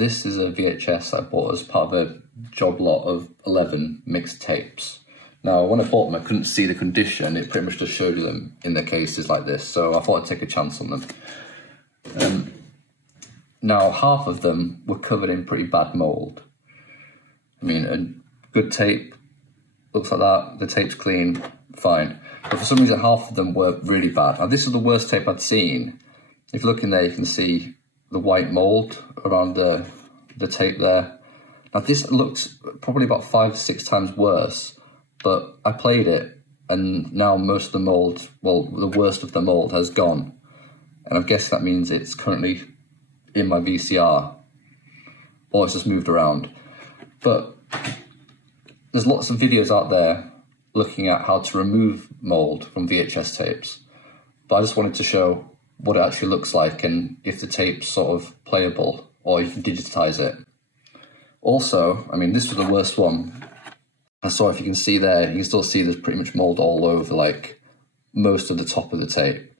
This is a VHS I bought as part of a job lot of 11 mixed tapes. Now, when I bought them, I couldn't see the condition. It pretty much just showed you them in their cases like this, so I thought I'd take a chance on them. Now, half of them were covered in pretty bad mould. I mean, a good tape looks like that, the tape's clean, fine. But for some reason, half of them were really bad. Now, this is the worst tape I'd seen. If you look in there, you can see the white mould around the tape there. Now, this looked probably about 5 or 6 times worse, but I played it, and now most of the mould, well, the worst of the mould has gone. And I guess that means it's currently in my VCR, or it's just moved around. But there's lots of videos out there looking at how to remove mould from VHS tapes, but I just wanted to show what it actually looks like and if the tape's sort of playable or you can digitize it. Also, I mean, this was the worst one. I saw, if you can see there, you can still see there's pretty much mould all over like most of the top of the tape.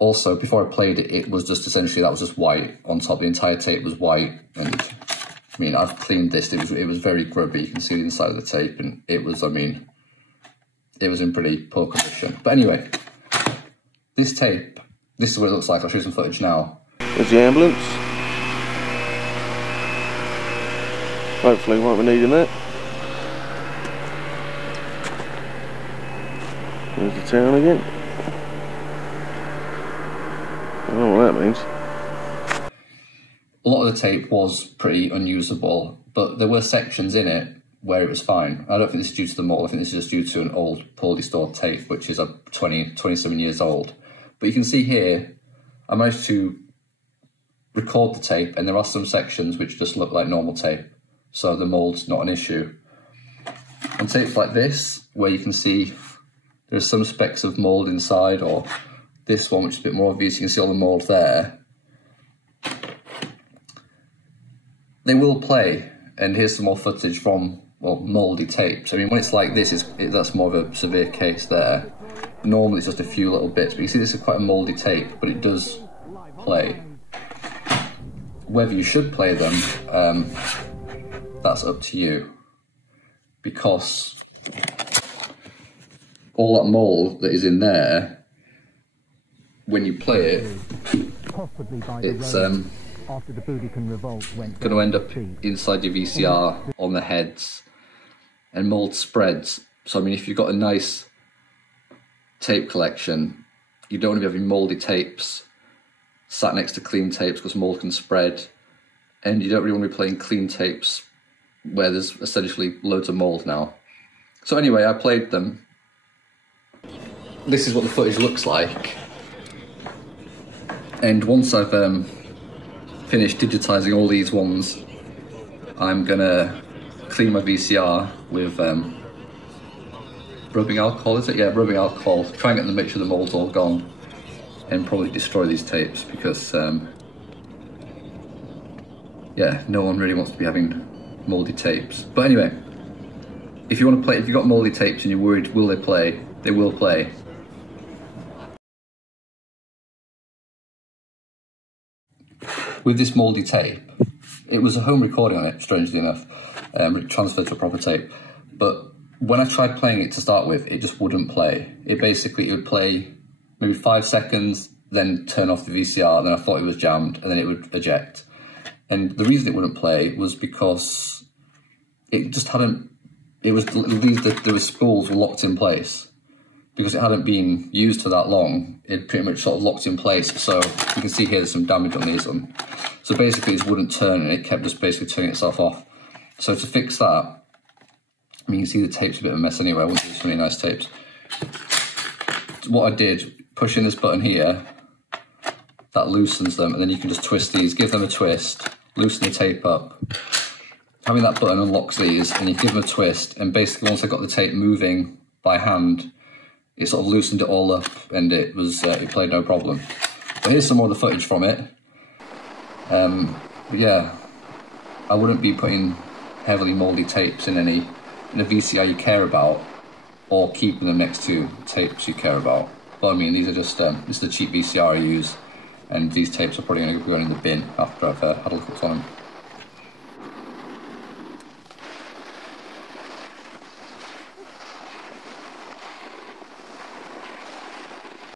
Also, before I played it, it was just essentially, that was just white on top. The entire tape was white, and I mean, I've cleaned this. It was very grubby. You can see the inside of the tape, and it was, I mean, it was in pretty poor condition. But anyway, this tape, this is what it looks like. I'll show you some footage now. There's the ambulance. Hopefully won't be needing that. There's the town again. I don't know what that means. A lot of the tape was pretty unusable, but there were sections in it where it was fine. I don't think this is due to the mould. I think this is just due to an old, poorly stored tape, which is 27 years old. But you can see here, I managed to record the tape, and there are some sections which just look like normal tape, so the mould's not an issue. On tapes like this, where you can see there's some specks of mould inside, or this one, which is a bit more obvious, you can see all the mould there. They will play, and here's some more footage from, well, mouldy tapes. I mean, when it's like this, that's more of a severe case there. Normally it's just a few little bits, but you see this is quite a mouldy tape, but it does play. Whether you should play them, that's up to you, because all that mould that is in there, when you play it, it's going to end up inside your VCR on the heads, and mould spreads. So I mean, if you've got a nice tape collection, you don't want to be having mouldy tapes sat next to clean tapes, because mould can spread, and you don't really want to be playing clean tapes where there's essentially loads of mould now. So anyway, I played them. This is what the footage looks like. And once I've finished digitizing all these ones, I'm gonna clean my VCR with rubbing alcohol, is it? Yeah, rubbing alcohol. Try and get the mixture of the mould's all gone, and probably destroy these tapes, because yeah, no one really wants to be having mouldy tapes. But anyway, if you want to play, if you've got mouldy tapes and you're worried will they play, they will play. With this mouldy tape, it was a home recording on it, strangely enough, it transferred to a proper tape, but when I tried playing it to start with, it just wouldn't play. It would play maybe 5 seconds, then turn off the VCR, then I thought it was jammed, and then it would eject. And the reason it wouldn't play was because it just hadn't, the spools were locked in place. Because it hadn't been used for that long, it pretty much sort of locked in place. So you can see here there's some damage on these one. So basically it wouldn't turn, and it kept just basically turning itself off. So to fix that, I mean, you can see the tape's a bit of a mess anyway. I wouldn't use so many nice tapes. What I did, pushing this button here, that loosens them, and then you can just twist these, give them a twist, loosen the tape up. Having that button unlocks these, and you give them a twist, and basically once I got the tape moving by hand, it sort of loosened it all up, and it played no problem. But here's some more of the footage from it. But yeah, I wouldn't be putting heavily mouldy tapes in a VCR you care about, or keeping them next to tapes you care about. But I mean, these are just, this is the cheap VCR I use, and these tapes are probably going to be going in the bin after I've had a look at them.